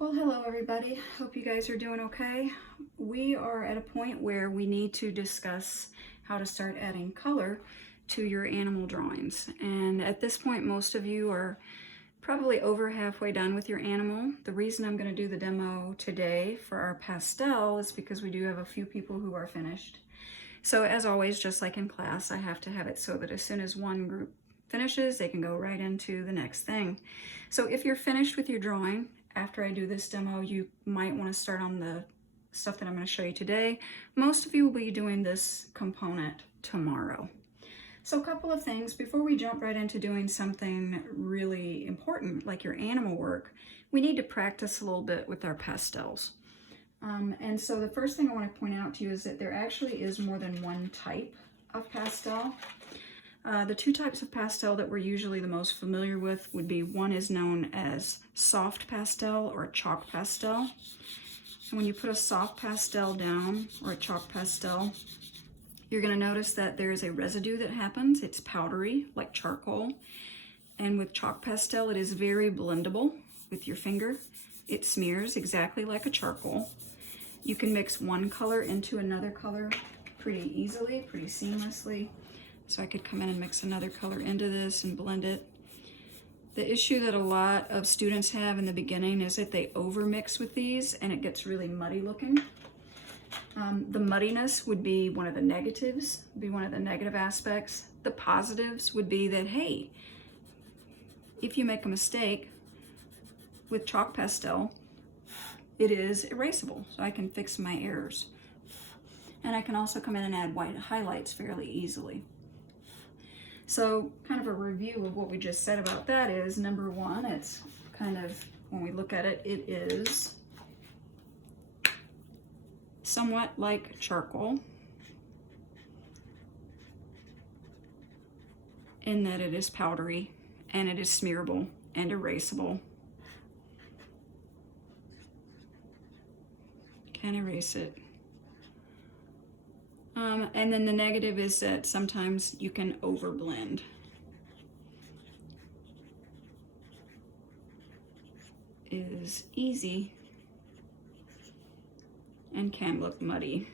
Well, hello everybody. Hope you guys are doing okay. We are at a point where we need to discuss how to start adding color to your animal drawings. And at this point, most of you are probably over halfway done with your animal. The reason I'm going to do the demo today for our pastel is because we do have a few people who are finished. So as always, just like in class, I have to have it so that as soon as one group finishes, they can go right into the next thing. So if you're finished with your drawing, after I do this demo, you might want to start on the stuff that I'm going to show you today. Most of you will be doing this component tomorrow. So a couple of things before we jump right into doing something really important like your animal work, we need to practice a little bit with our pastels. And so the first thing I want to point out to you is that there actually is more than one type of pastel. The two types of pastel that we're usually the most familiar with would be, one is known as soft pastel or chalk pastel. And when you put a soft pastel down or a chalk pastel, you're going to notice that there is a residue that happens. It's powdery like charcoal. And with chalk pastel, it is very blendable with your finger. It smears exactly like a charcoal. You can mix one color into another color pretty easily, pretty seamlessly. So I could come in and mix another color into this and blend it. The issue that a lot of students have in the beginning is that they overmix with these and it gets really muddy looking. The muddiness would be one of the negatives, be one of the negative aspects. The positives would be that, hey, if you make a mistake with chalk pastel, it is erasable, so I can fix my errors. And I can also come in and add white highlights fairly easily. So kind of a review of what we just said about that is, number one, it's kind of, when we look at it, it is somewhat like charcoal in that it is powdery and it is smearable and erasable. Can erase it. And then the negative is that sometimes you can overblend. Is easy and can look muddy.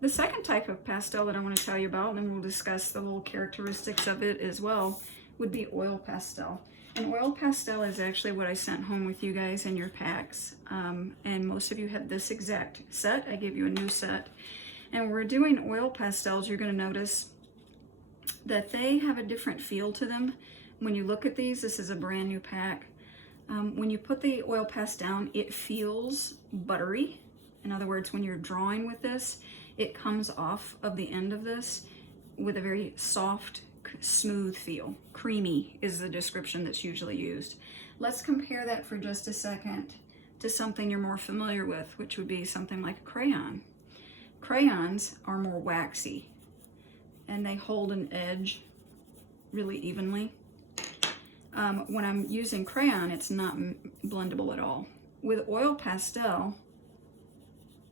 The second type of pastel that I want to tell you about, and then we'll discuss the little characteristics of it as well, would be oil pastel. And oil pastel is actually what I sent home with you guys in your packs. And most of you have this exact set. I gave you a new set. And when we're doing oil pastels, you're going to notice that they have a different feel to them. When you look at these, this is a brand new pack. When you put the oil pastel down, it feels buttery. In other words, when you're drawing with this, it comes off of the end of this with a very soft, smooth feel. Creamy is the description that's usually used. Let's compare that for just a second to something you're more familiar with, which would be something like a crayon. Crayons are more waxy and they hold an edge really evenly. When I'm using crayon, it's not blendable at all. With oil pastel,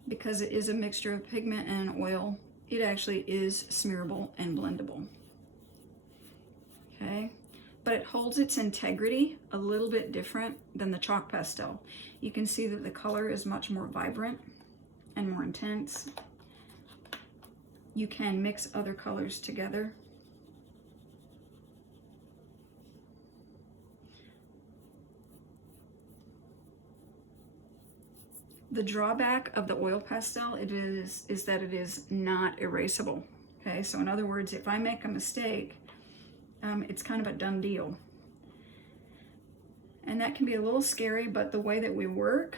because it is a mixture of pigment and oil, it actually is smearable and blendable. Okay, but it holds its integrity a little bit different than the chalk pastel. You can see that the color is much more vibrant and more intense. You can mix other colors together. The drawback of the oil pastel is that it is not erasable. Okay, so in other words, if I make a mistake, it's kind of a done deal. And that can be a little scary, but the way that we work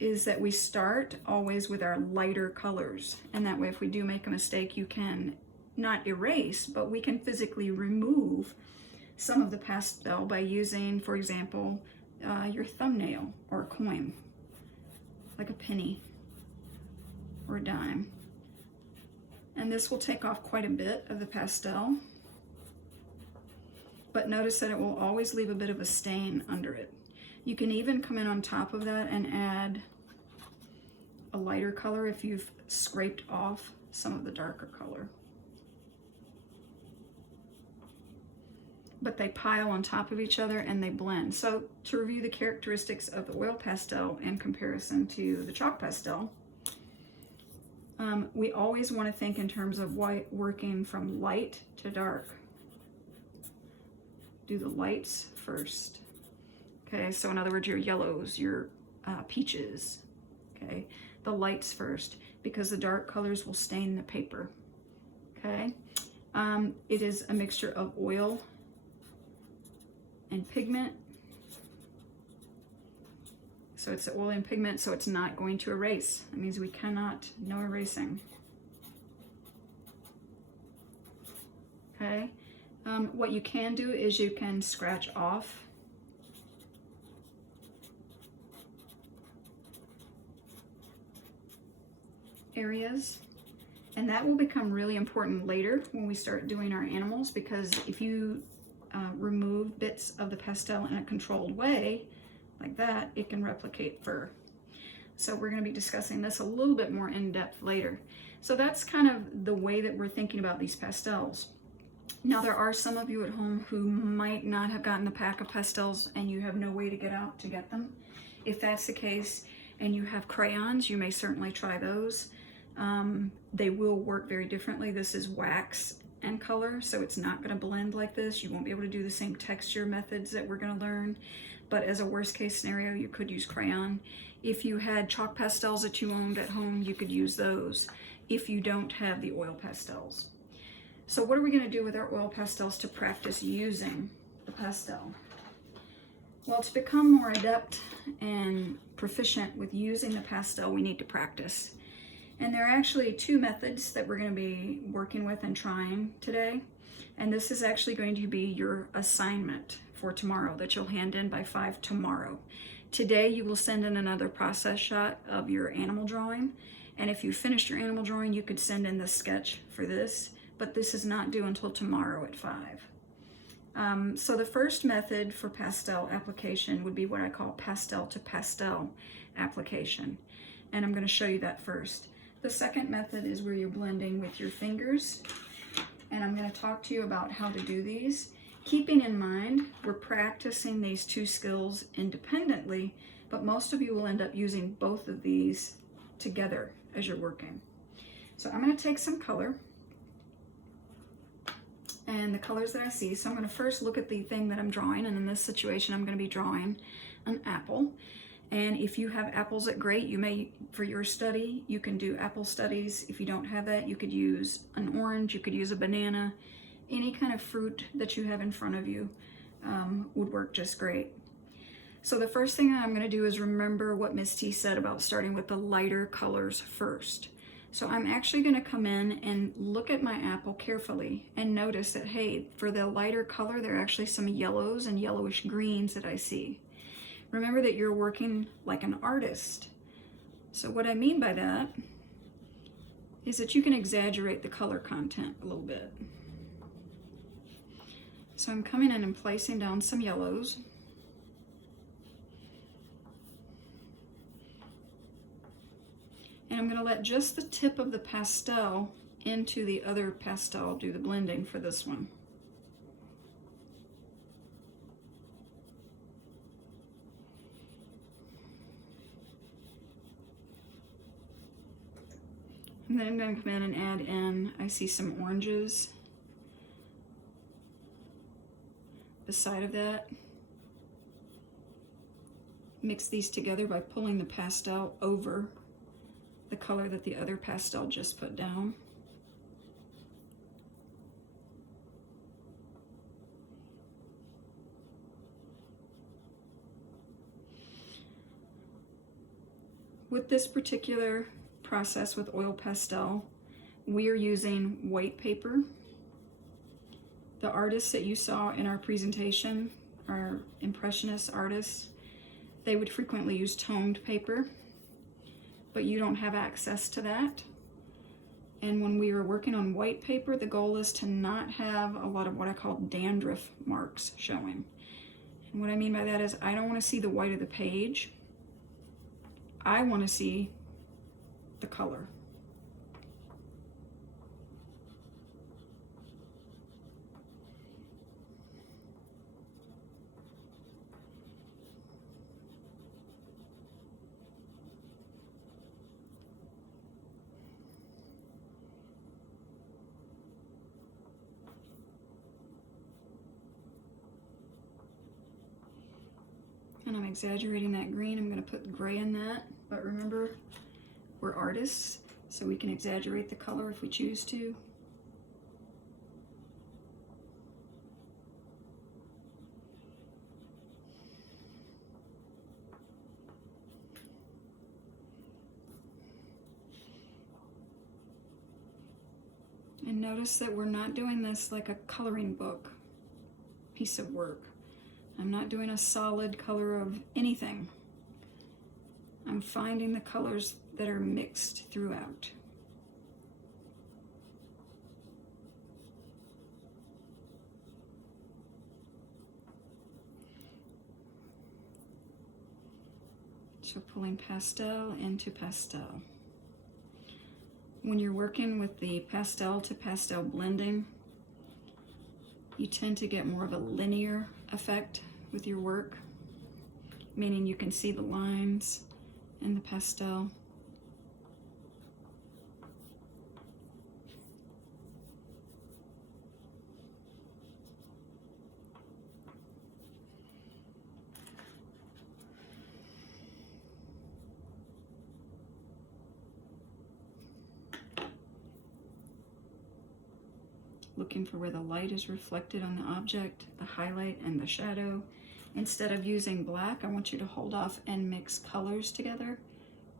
is that we start always with our lighter colors. And that way, if we do make a mistake, you can not erase, but we can physically remove some of the pastel by using, for example, your thumbnail or a coin, like a penny or a dime. And this will take off quite a bit of the pastel. But notice that it will always leave a bit of a stain under it. You can even come in on top of that and add a lighter color if you've scraped off some of the darker color. but they pile on top of each other and they blend. So to review the characteristics of the oil pastel in comparison to the chalk pastel, we always want to think in terms of working from light to dark. Do the lights first. Okay, so in other words, your yellows, your peaches, okay? The lights first, because the dark colors will stain the paper, okay? It is a mixture of oil and pigment. So it's oil and pigment, so it's not going to erase. That means we cannot, no erasing. Okay, what you can do is you can scratch off areas, and that will become really important later when we start doing our animals, because if you remove bits of the pastel in a controlled way, like that, it can replicate fur. So we're going to be discussing this a little bit more in depth later. So that's kind of the way that we're thinking about these pastels. Now there are some of you at home who might not have gotten the pack of pastels and you have no way to get out to get them. If that's the case and you have crayons, you may certainly try those. They will work very differently. This is wax and color, so it's not going to blend like this. You won't be able to do the same texture methods that we're going to learn. But as a worst case scenario, you could use crayon. If you had chalk pastels that you owned at home, you could use those if you don't have the oil pastels. So what are we going to do with our oil pastels to practice using the pastel? Well, to become more adept and proficient with using the pastel, we need to practice. And there are actually two methods that we're going to be working with and trying today. And this is actually going to be your assignment for tomorrow that you'll hand in by 5 tomorrow. Today you will send in another process shot of your animal drawing, and if you finished your animal drawing you could send in the sketch for this, but this is not due until tomorrow at 5. So the first method for pastel application would be what I call pastel to pastel application, and I'm going to show you that first. The second method is where you're blending with your fingers, and I'm going to talk to you about how to do these. Keeping in mind, we're practicing these two skills independently, but most of you will end up using both of these together as you're working. So I'm going to take some color and the colors that I see. So I'm going to first look at the thing that I'm drawing, and in this situation I'm going to be drawing an apple. And if you have apples at great, you may, for your study, you can do apple studies. If you don't have that, you could use an orange, you could use a banana. Any kind of fruit that you have in front of you would work just great. So the first thing I'm going to do is remember what Miss T said about starting with the lighter colors first. So I'm actually going to come in and look at my apple carefully and notice that, hey, for the lighter color, there are actually some yellows and yellowish greens that I see. Remember that you're working like an artist. So what I mean by that is that you can exaggerate the color content a little bit. So I'm coming in and placing down some yellows. And I'm going to let just the tip of the pastel into the other pastel do the blending for this one. And then I'm going to come in and add in, I see some oranges beside of that. Mix these together by pulling the pastel over the color that the other pastel just put down. With this particular process with oil pastel, we are using white paper. The artists that you saw in our presentation are impressionist artists. They would frequently use toned paper, but you don't have access to that. And when we were working on white paper, the goal is to not have a lot of what I call dandruff marks showing. And what I mean by that is I don't want to see the white of the page. I want to see the color. exaggerating that green, I'm going to put gray in that. But remember, we're artists, so we can exaggerate the color if we choose to. And notice that we're not doing this like a coloring book piece of work. I'm not doing a solid color of anything. I'm finding the colors that are mixed throughout. So pulling pastel into pastel. When you're working with the pastel to pastel blending, you tend to get more of a linear effect with your work, meaning you can see the lines in the pastel. Looking for where the light is reflected on the object, the highlight and the shadow. Instead of using black, I want you to hold off and mix colors together,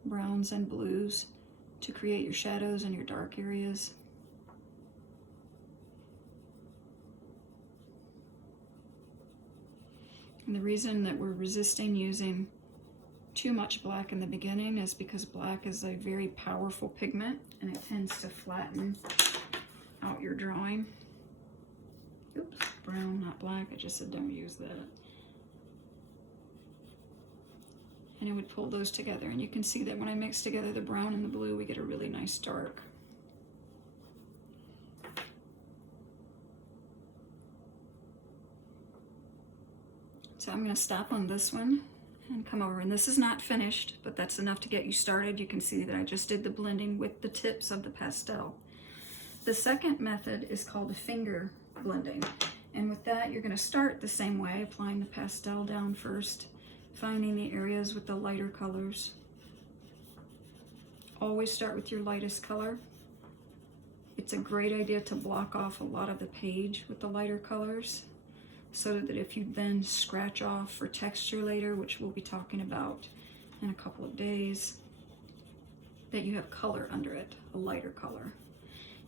browns and blues, to create your shadows and your dark areas. And the reason that we're resisting using too much black in the beginning is because black is a very powerful pigment and it tends to flatten out your drawing. Oops, brown, not black. I just said don't use that. And it would pull those together. And you can see that when I mix together the brown and the blue, we get a really nice dark. So I'm going to stop on this one and come over. And this is not finished, but that's enough to get you started. You can see that I just did the blending with the tips of the pastel. The second method is called finger blending. And with that, you're going to start the same way, applying the pastel down first, finding the areas with the lighter colors. Always start with your lightest color. It's a great idea to block off a lot of the page with the lighter colors, so that if you then scratch off for texture later, which we'll be talking about in a couple of days, that you have color under it, a lighter color.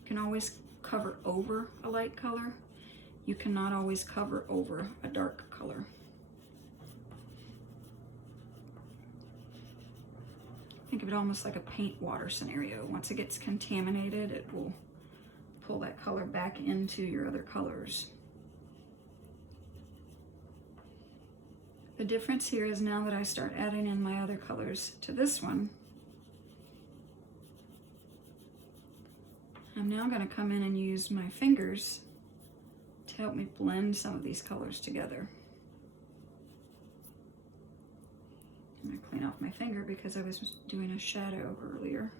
You can always cover over a light color. You cannot always cover over a dark color. Think of it almost like a paint water scenario. Once it gets contaminated, it will pull that color back into your other colors. The difference here is now that I start adding in my other colors to this one, I'm now going to come in and use my fingers to help me blend some of these colors together. I'm going to clean off my finger because I was doing a shadow earlier,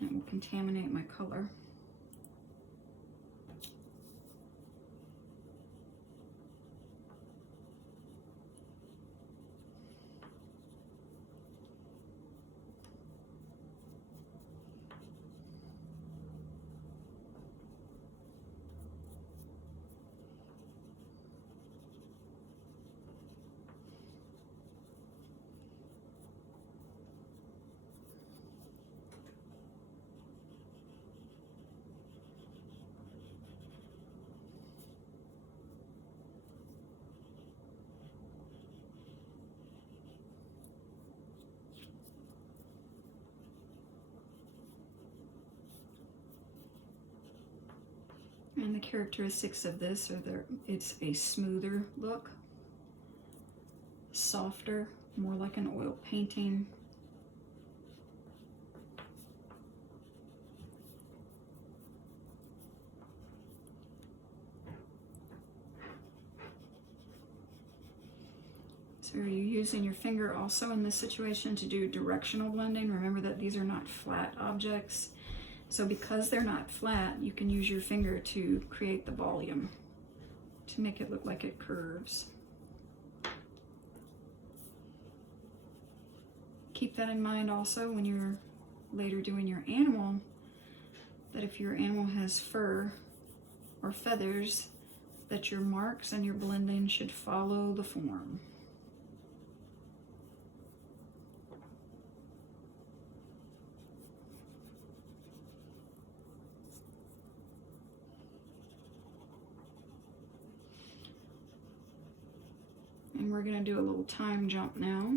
and it will contaminate my color. And the characteristics of this are it's a smoother look, softer, more like an oil painting. So are you using your finger also in this situation to do directional blending? Remember that these are not flat objects. So because they're not flat, you can use your finger to create the volume, to make it look like it curves. keep that in mind also when you're later doing your animal, that if your animal has fur or feathers, that your marks and your blending should follow the form. And we're going to do a little time jump now.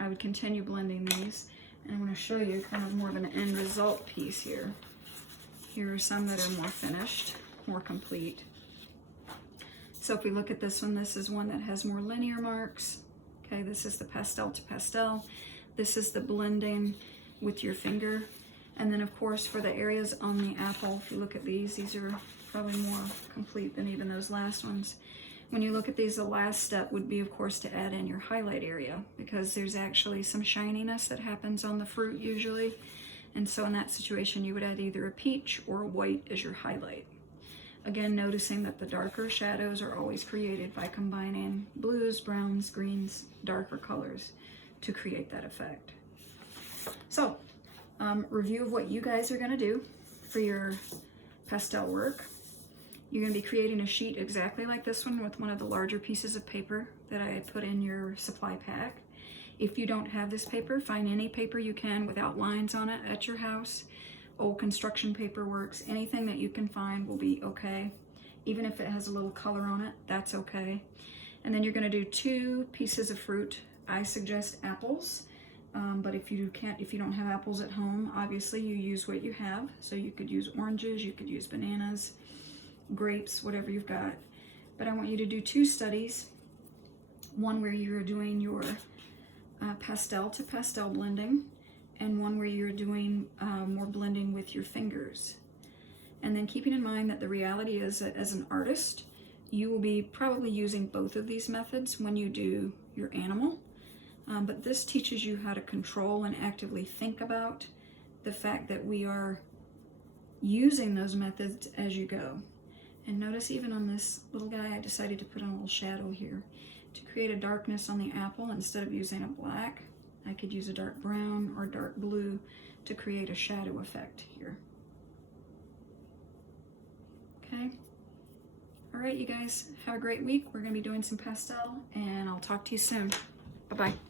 I would continue blending these, and I'm going to show you kind of more of an end result piece here. Here are some that are more finished, more complete. So if we look at this one, this is one that has more linear marks. Okay, this is the pastel to pastel. This is the blending with your finger. And then of course for the areas on the apple, if you look at these are probably more complete than even those last ones. When you look at these, the last step would be of course to add in your highlight area, because there's actually some shininess that happens on the fruit usually. And so in that situation, you would add either a peach or a white as your highlight. Again, noticing that the darker shadows are always created by combining blues, browns, greens, darker colors to create that effect. So, review of what you guys are going to do for your pastel work. You're going to be creating a sheet exactly like this one with one of the larger pieces of paper that I put in your supply pack. If you don't have this paper, find any paper you can without lines on it at your house. Old construction paper works. Anything that you can find will be okay. Even if it has a little color on it, that's okay. And then you're going to do 2 pieces of fruit. I suggest apples, but if you don't have apples at home, obviously you use what you have. So you could use oranges, you could use bananas, grapes, whatever you've got. But I want you to do 2 studies. One where you're doing your pastel to pastel blending, and one where you're doing more blending with your fingers. And then keeping in mind that the reality is that as an artist, you will be probably using both of these methods when you do your animal. But this teaches you how to control and actively think about the fact that we are using those methods as you go. And notice even on this little guy, I decided to put on a little shadow here to create a darkness on the apple. Instead of using a black, I could use a dark brown or dark blue to create a shadow effect here. Okay. All right, you guys, have a great week. We're going to be doing some pastel, and I'll talk to you soon. Bye-bye.